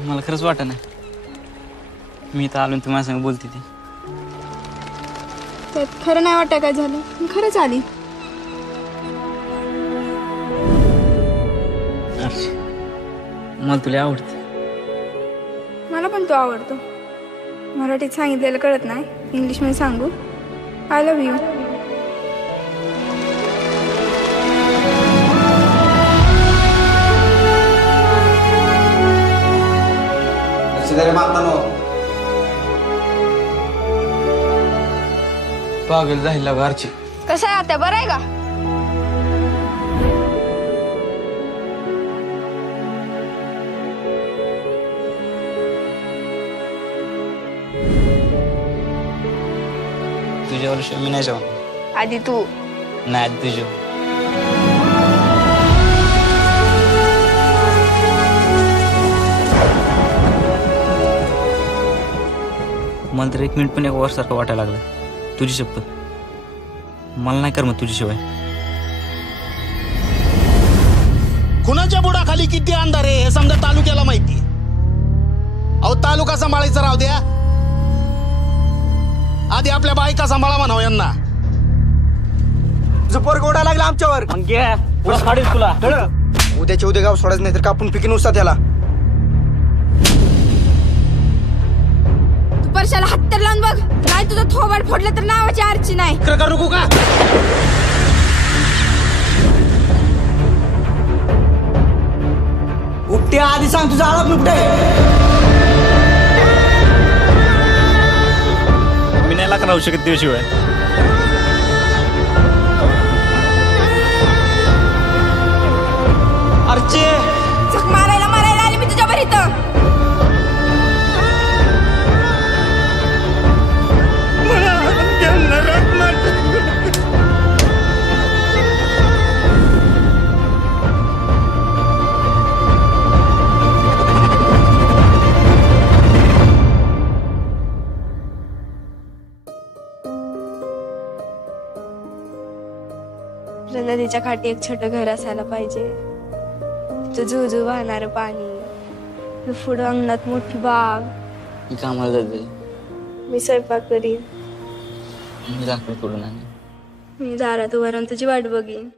मला खरंच वाटत नाही मी तर आलो तुम्हाला संग बोलते ती त्यात खरं नाही वाटत काय झालं मी खरंच आली मला तुला आवडते मला पण तो आवडतो मराठीत सांगितलेलं कळत नाही इंग्लिश मध्ये सांगू आय लव्ह यू पागल जायला घरची कसं आहे आता बरं आहे का तुझ्यावर शिवाय मी नाही जाऊन आधी तू नाही आधी तुझ्या मला तर एक मिनिट पण एक वर्षासारखं वाटायला लागलं तुझी शपथ मला नाही कर मग तुझ्याशिवाय कुणाच्या बुडाखाली किती अंधार आहे हे समजा तालुक्याला माहिती अहो तालुका सांभाळायचा राहू द्या आधी आपल्या बायका सांभाळा म्हणावं यांना पोर गोडा लागला आमच्यावर तुला उद्याच्या उद्या गाव सोडायचं नाही तर कापून पिकीन उसा त्याला तू परशाला हात तर लावून बघ नाही तुझं थोबाड फोडलं तर नावाची आरची नाही करू का उपट्या आधी सांग तुझा आळप उपटे मी नाही लाख राहू शकत तुझ्याशिवाय अर्चे चक मारायला आली मी तुझ्या बरी इथं नदीच्या काठी एक छोटं घर असायला पाहिजे तिथं झुझू वाहणार पाणी पुढं अंगणात मोठी बाग मी कामाला जाते मी स्वयंपाक करीन मी दाखल करून आणि मी दारात उभा राहून तुझी वाट बघीन